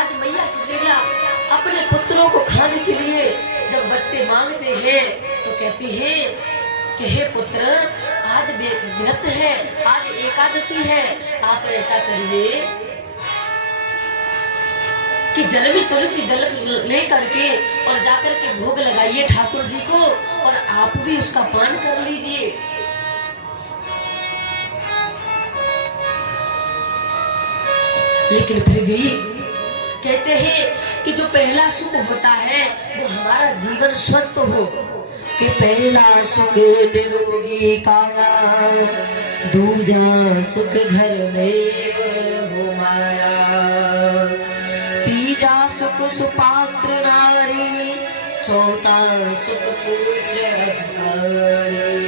आज मैया सुशीला अपने पुत्रों को खाने के लिए जब बच्चे मांगते हैं तो कहती है कि हे पुत्र, आज व्रत है, आज एकादशी है, आप ऐसा करिए कि जल में तुलसी दल ले करके और जाकर के भोग लगाइए ठाकुर जी को, और आप भी उसका पान कर लीजिए। लेकिन फिर भी कहते हैं कि जो पहला सुख होता है वो हमारा जीवन स्वस्थ हो, कि पहला सुख निरोगी काया, दूजा सुख घर में हो माया, तीजा सुख सुपात्र नारी, चौथा सुख पुत्र अधिकारी।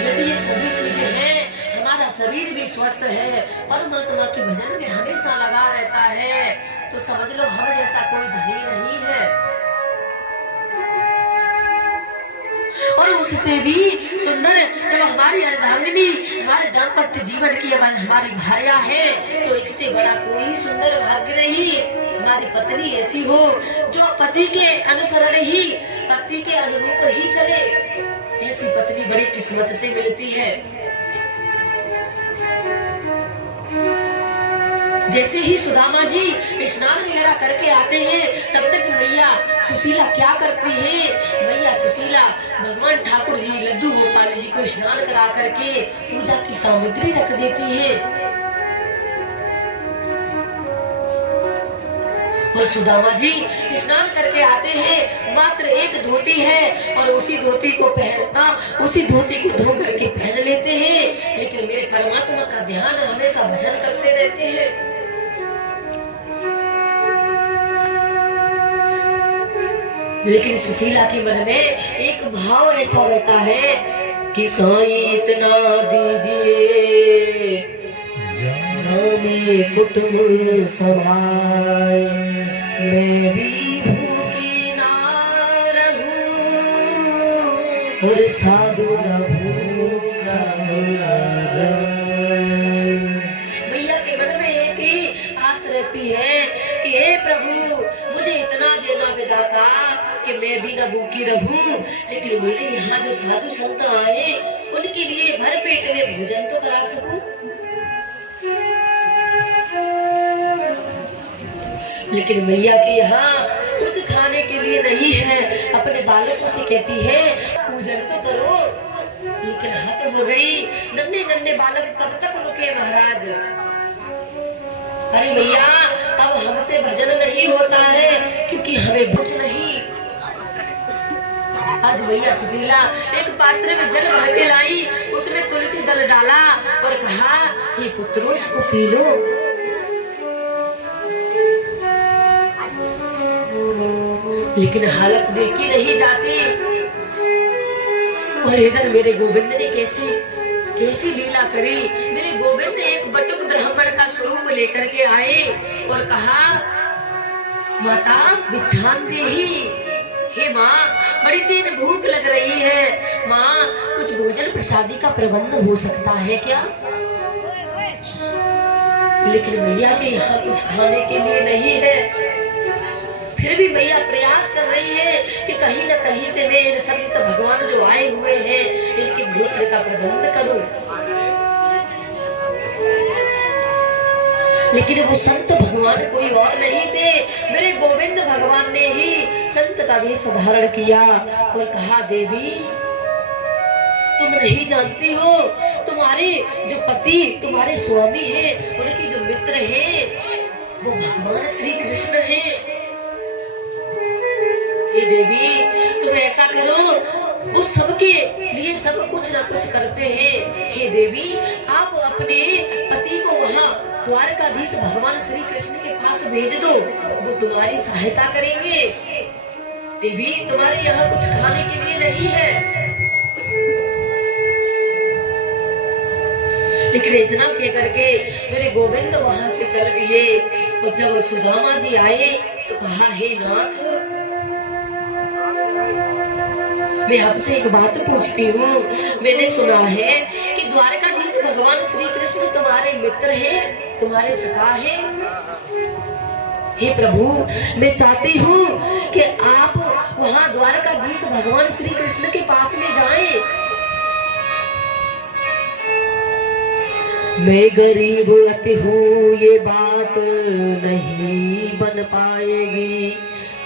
यदि ये सभी चीजें हैं, हमारा शरीर भी स्वस्थ है, परमात्मा के भजन में हमेशा लगा रहता है, तो समझ लो हम जैसा कोई धनी नहीं है। और उससे भी सुंदर जब हमारी अर्धांगिनी, हमारे दाम्पत्य जीवन की हमारी भार्या है, तो इससे बड़ा कोई सुंदर भाग्य नहीं। हमारी पत्नी ऐसी हो जो पति के अनुसरण ही, पति के अनुरूप ही चले, ऐसी पत्नी बड़ी किस्मत से मिलती है। जैसे ही सुदामा जी स्नान वगैरह करके आते हैं, तब तक मैया सुशीला क्या करती है? मैया सुशीला भगवान ठाकुर जी, लड्डू गोपाल जी को स्नान करा करके पूजा की सामग्री रख देती है। और सुदामा जी स्नान करके आते हैं, मात्र एक धोती है और उसी धोती को पहनना, उसी धोती को धो करके पहन लेते हैं। लेकिन मेरे परमात्मा का ध्यान हमेशा भजन करते रहते हैं। लेकिन सुशीला के मन में एक भाव ऐसा रहता है कि साईं इतना दीजिए जामे कुटुंब समाए, मैं भी भूखी ना रहूं और साधु न भूखा जाए। मैया के मन में एक ही आस रहती है कि हे प्रभु, मुझे इतना देना विधाता कि मैं भी न भूखी रहूं, लेकिन मेरे यहाँ जो साधु संत आए उनके लिए भर पेट में भोजन तो करा सकूं। लेकिन मैया के यहाँ कुछ खाने के लिए नहीं है। अपने बालकों से कहती है पूजन तो करो, लेकिन हद हो गई, नन्हे नन्हे बालक कब तक रुके महाराज? अरे भैया, अब हमसे भजन नहीं होता है क्योंकि हमें कुछ नहीं। आज भैया सुशीला एक पात्र में जल भर के लाई, उसमें तुलसी दल डाला और कहा, ये पुत्रों इसको पी लो। लेकिन हालत देखी नहीं जाती। और इधर मेरे गोविंद ने कैसी लीला करी। मेरे गोविंद एक बटुक ब्राह्मण का स्वरूप लेकर के आए और कहा, माता बिछान दे ही। हे माँ, बड़ी तेज भूख लग रही है, माँ कुछ भोजन प्रसादी का प्रबंध हो सकता है क्या? लेकिन मैया के यहाँ कुछ खाने के लिए नहीं है। फिर भी मैया प्रयास कर रही है कि कहीं न कहीं से मैं इन संत भगवान जो आए हुए हैं इनके भोजन का प्रबंध करूं। लेकिन वो संत भगवान कोई और नहीं थे, मेरे गोविंद भगवान ने ही संत का वेश धारण किया और कहा, देवी तुम नहीं जानती हो, तुम्हारे जो पति, तुम्हारे स्वामी हैं, उनके जो मित्र हैं वो भगवान श्री कृष्ण हैं। हे देवी, तुम ऐसा करो, उस सबके लिए सब कुछ ना कुछ करते हैं। हे देवी, आप अपने पति को वहाँ द्वारकाधीश भगवान श्री कृष्ण के पास भेज दो, वो तुम्हारी सहायता करेंगे। देवी, तुम्हारे यहाँ कुछ खाने के लिए नहीं है। लेकिन इतना कह करके मेरे गोविंद वहां से चल दिए। और जब सुदामा जी आए तो कहा, हे नाथ, मैं आपसे एक बात पूछती हूँ। मैंने सुना है कि द्वारकाधीश भगवान श्री कृष्ण तुम्हारे मित्र हैं, तुम्हारे सखा हैं। हे प्रभु, मैं चाहती हूँ कि आप वहां द्वारकाधीश भगवान श्री कृष्ण के पास में जाएं। मैं गरीब अति हूँ, ये बात नहीं बन पाएगी,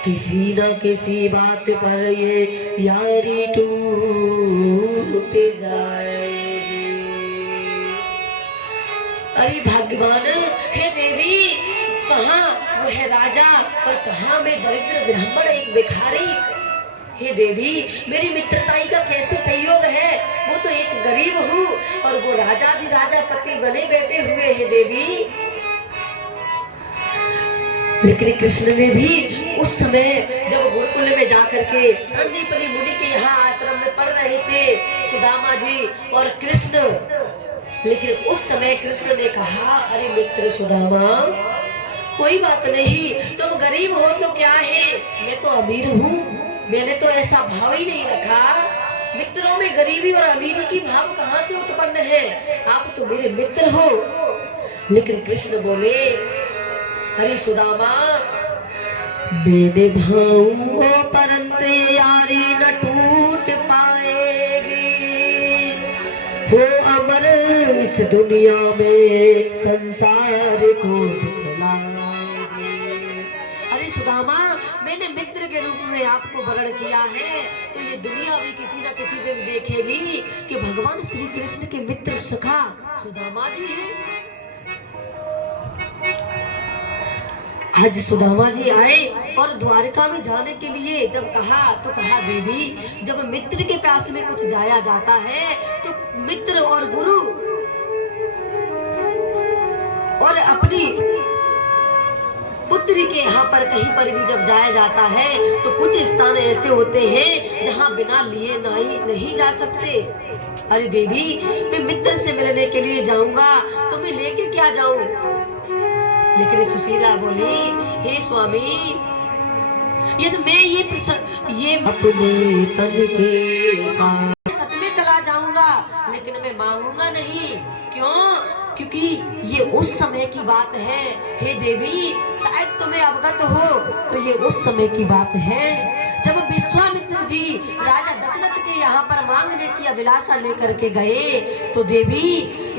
किसी न किसी बात पर ये यारी टूट जाएगी। अरे भगवान, हे देवी, कहाँ वो है राजा और कहाँ मैं दरिद्र ब्राह्मण एक भिखारी। हे देवी, मेरी मित्रताई का कैसे सहयोग है, वो तो एक गरीब हूँ और वो राजा पति बने बैठे हुए हैं देवी। लेकिन कृष्ण ने भी उस समय जब गुरुकुल में जाकर के संदीपनी मुनि के यहाँ आश्रम में पढ़ रहे थे सुदामा जी और कृष्ण, लेकिन उस समय कृष्ण ने कहा, अरे मित्र सुदामा, कोई बात नहीं, तुम गरीब हो तो क्या है, मैं तो अमीर हूँ, मैंने तो ऐसा भाव ही नहीं रखा। मित्रों में गरीबी और अमीरी की भाव कहाँ से उत्पन्न है, आप तो मेरे मित्र हो। लेकिन कृष्ण बोले, अरे सुदामा, मेरे भाऊ परंते यारी न टूट पाएगी, हो अमर इस दुनिया में संसार को दिखलाएगी। अरे सुदामा, मैंने मित्र के रूप में आपको वर्ण किया है, तो ये दुनिया भी किसी न किसी दिन देखेगी कि भगवान श्री कृष्ण के मित्र सखा सुदामा जी हैं। आज सुदामा जी आए और द्वारका में जाने के लिए जब कहा तो कहा, देवी, जब मित्र के पास में कुछ जाया जाता है तो मित्र और गुरु और अपनी पुत्री के यहाँ पर कहीं पर भी जब जाया जाता है तो कुछ स्थान ऐसे होते हैं जहाँ बिना लिए नहीं जा सकते। अरे देवी, मैं मित्र से मिलने के लिए जाऊंगा तो मैं लेके क्या जाऊं? लेकिन सुशीला बोली, हे स्वामी, ये तो मैं ये अपने तन के सच में चला जाऊंगा, लेकिन मैं मांगूंगा नहीं। क्यों? क्योंकि ये उस समय की बात है। हे देवी, शायद तुम्हें अवगत हो तो ये उस समय की बात है जब विश्वामित्र जी राजा दशरथ के यहाँ पर मांगने की अभिलाषा लेकर के गए। तो देवी,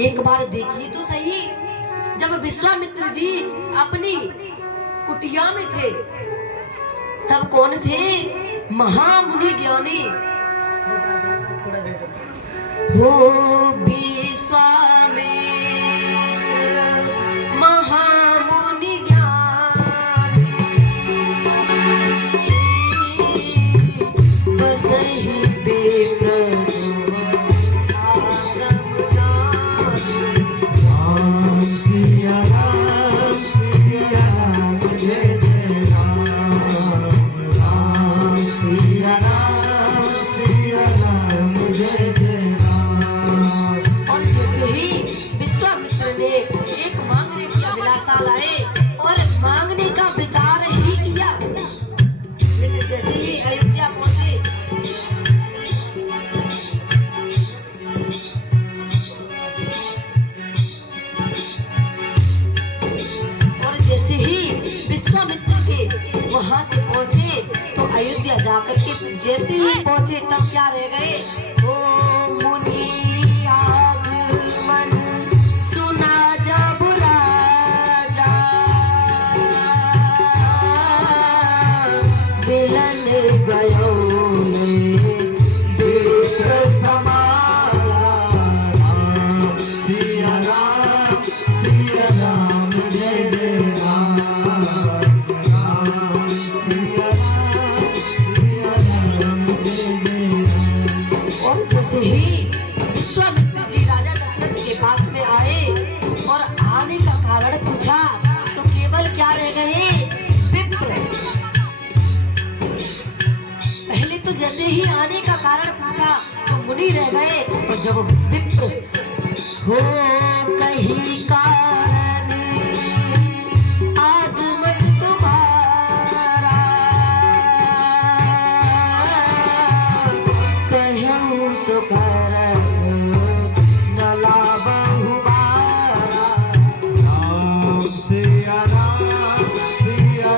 एक बार देखिए तो सही, जब विश्वामित्र जी अपनी कुटिया में थे तब कौन थे? महामुनि ज्ञानी हो विश्वामित्र, महामुनि ज्ञानी, बसहि विप्र सो आश्रम जानी। राम सिया राम, सिया राम, जय जय राम, राम सिया राम, सिया राम, जय जय राम। और जैसे ही विश्वामित्र ने एक मांगने की अभिलाषा लाए और मांगने का विचार ही किया, लेकिन जैसे ही अयोध्या पहुंचे और जैसे ही विश्वामित्र के वहां से पहुंचे तो अयोध्या जाकर के जैसे ही पहुंचे तब क्या रह गए? ओ मुनि आगमन सुना जब राजा, मिलन गयो विप्र समाजा। राम सिया राम, सिया राम, जय जय राम, राम सिया राम, सिया राम, जय जय राम। और जैसे ही विश्वामित्र जी राजा दशरथ के पास में आए और आने का कारण पूछा तो केवल क्या रह गए? विप्र। पहले तो जैसे ही आने का कारण पूछा तो मुनि रह गए, और जब विप्र हो कहीं कारण आगमन तुम्हारा, कहूँ सो करत न लाभहु बारा। राम सिया राम, सिया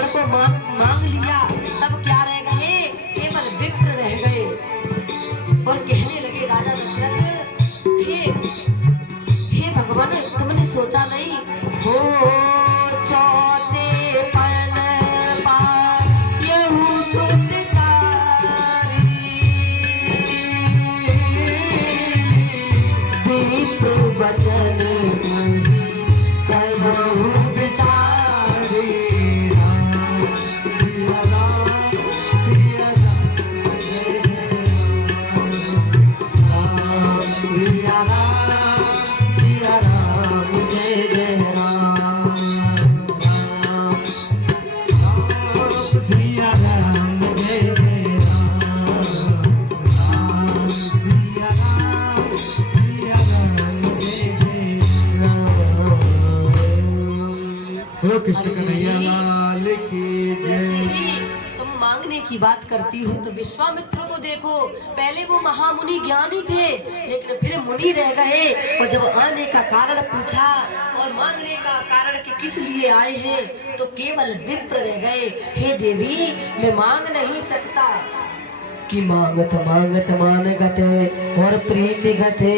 वर को मांग लिया, तब क्या रह गए, केवल विप्र रह गए। और कहने लगे राजा दशरथ, हे भगवान, तुमने सोचा नहीं हो चौथे पन पायहु सुत चारी, विप्र वचन कहु विचारी। जैसे ही तुम मांगने की बात करती हो तो विश्वामित्र को देखो, पहले वो महामुनि ज्ञानी थे लेकिन फिर मुनि रह गए। और जब आने का कारण पूछा और मांगने का कारण कि किस लिए आए हैं, तो केवल विप्र रह गए। हे देवी, मैं मांग नहीं सकता। कि मांगत मांगत मान घटे और प्रीति घटे,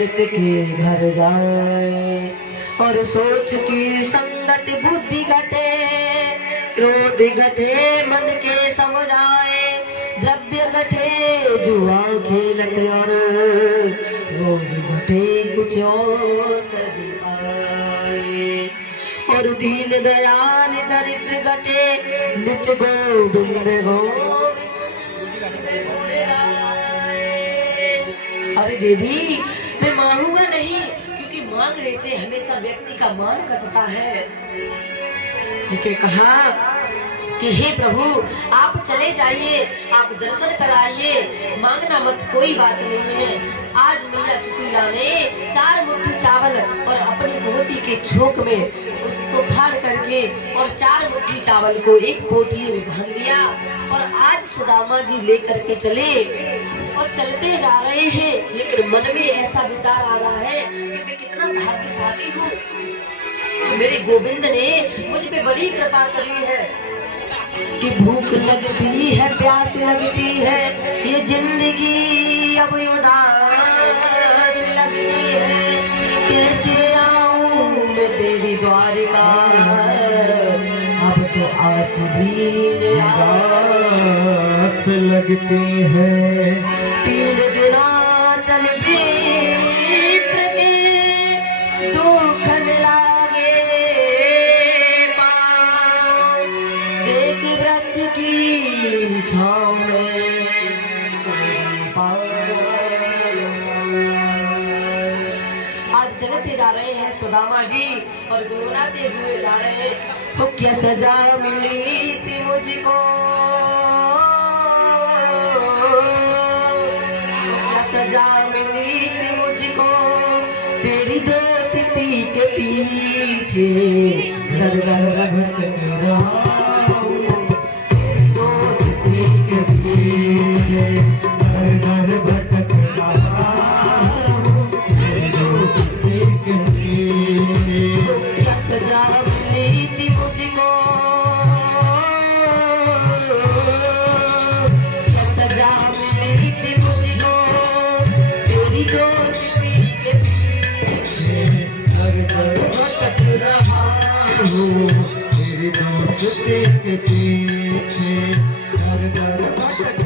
नित्य के घर जाए और सोच की संगत बुद्धि घटे, क्रोध घटे मन के समझाए, द्रव्य घटे जुआ खेलत और रोग घटे कुछ औषध आए, और दीन दयाल दरिद्र घटे, नित्य गोविंद गोविंद। अरे देवी, मैं मांगूंगा नहीं, क्योंकि मांगने से हमेशा व्यक्ति का मान घटता है। लेकिन कहा कि हे प्रभु, आप चले जाइए, आप दर्शन कराइए, मांगना मत, कोई बात नहीं है। आज मैया सुशीला ने 4 मुट्ठी चावल और अपनी धोती के छोक में उसको फाड़ करके और 4 मुट्ठी चावल को एक पोटली में भर दिया, और आज सुदामा जी लेकर के चले और चलते जा रहे हैं। लेकिन मन में ऐसा विचार आ रहा है कि मैं कितना भाग्यशाली हूँ कि मेरे गोविंद ने मुझ पे बड़ी कृपा करी है, कि भूख लगती है, प्यास लगती है, ये जिंदगी अब उदास लगती है, कैसे आऊं मैं तेरी द्वारिका, अब तो आस भी निराश लगती है। 3 दिना चल विप्र के दुख लागे पाँव, एक वृक्ष की छाँव में सोए पाँव। आज चलते जा रहे हैं सुदामा जी और गुनगुनाते हुए जा रहे हैं, तो क्या सजा मिली थी मुझको, क्या सजा मिली थी मुझको, तेरी दोस्ती के पीछे घर घर भटक रहा हूँ, दोस्ती के पीछे घर घर भटक रहा हूँ, दोस्ती के पीछे। क्या सजा मिली थी मुझको, क्या सजा मिली थी मुझको, तेरी दोस्ती के पीछे घर घर भटक रहा हूँ, तेरी दोस्ती के पीछे घर घर भटक